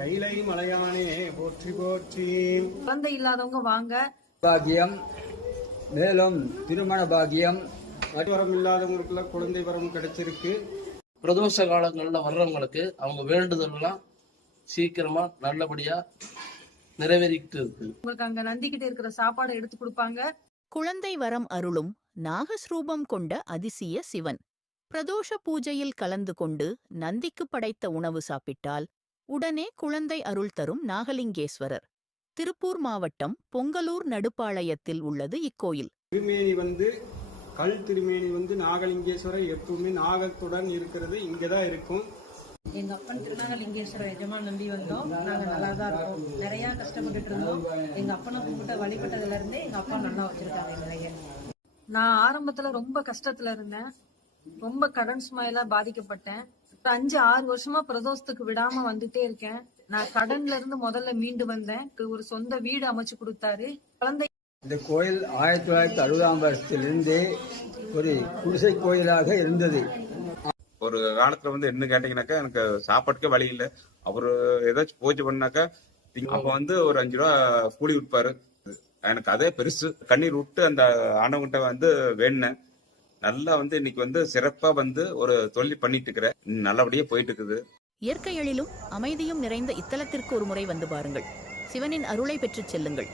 கைலை மலையானே போற்றி போற்றி. குழந்தை இல்லாதவங்க வாங்க. பாக்கியம் மேலும் திருமண பாக்கியம். வரம் இல்லாதவங்களுக்குள்ள குழந்தை வரம் கிடைச்சிருக்கு. பிரதோஷ காலங்கள்ல வர்றவங்களுக்கு அவங்க வேண்டுதல்லாம் சீக்கிரமா நல்லபடியா நிறைவேறிக்கிட்டு இருக்கு. உங்களுக்கு அங்க நந்திக்கிட்ட இருக்கிற சாப்பாடை எடுத்து கொடுப்பாங்க. குழந்தை வரம் அருளும் நாகஸ்ரூபம் கொண்ட அதிசய சிவன். பிரதோஷ பூஜையில் கலந்து கொண்டு நந்திக்கு படைத்த உணவு சாப்பிட்டால் உடனே குழந்தை அருள் தரும் நாகலிங்கேஸ்வரர். திருப்பூர் மாவட்டம் பொங்கலூர் நடுப்பாளையத்தில் உள்ளது இக்கோயில். திருமேனி வந்து கல் திருமேனி வந்து நாகலிங்கேஸ்வரர் எப்பவுமே நாகத்துடன் இருக்கிறது இங்கதான் இருக்கும். எங்க அப்பன் திருநாகலிங்கேஸ்வர எஜமா நம்பி வந்தோம். நாங்க நல்லா தான் இருக்கோம். நிறைய கஷ்டப்பட்டுட்டு இருந்தோம். எங்க அப்பனை கும்பிட்ட வழிபட்டதுல இருந்தே எங்க அப்பா நல்லா வச்சிருக்காங்க நிறைய நான் ஆரம்பத்துல ரொம்ப கஷ்டத்துல இருந்தேன். ரொம்ப கடன் சுமையில பாதிக்கப்பட்டேன். அஞ்சு ஆறு வருஷமா பிரதோஷத்துக்கு விடாம வந்துட்டே இருக்கேன். நான் கடன்ல இருந்து முதல்ல மீண்டு வந்தேன். ஒரு சொந்த வீடு அமைச்சு கொடுத்தாரு. குழந்தை இந்த கோயில் ஆயிரத்தி தொள்ளாயிரத்தி அறுபதாம் வருஷத்திலிருந்தே ஒரு குடிசை கோயிலாக இருந்தது. ஒரு காலத்துல வந்து என்ன கேட்டீங்கன்னாக்கா எனக்கு சாப்பாட்டுக்கே வழி இல்ல. அவரு ஏதாச்சும் பூஜை பண்ணாக்கா அப்ப வந்து ஒரு அஞ்சு ரூபா கூலி விற்பாரு. எனக்கு அதே பெருசு. கண்ணீர் விட்டு அந்த ஆனவங்கிட்ட வந்து வேணுனேன் நல்லா வந்து இன்னைக்கு வந்து சிறப்பா வந்து ஒரு தொழில் பண்ணிட்டு இருக்கிற. நல்லபடியா போயிட்டு இருக்குது. இயற்கை எழிலும் அமைதியும் நிறைந்த இத்தலத்திற்கு ஒரு முறை வந்து பாருங்கள். சிவனின் அருளை பெற்றுச் செல்லுங்கள்.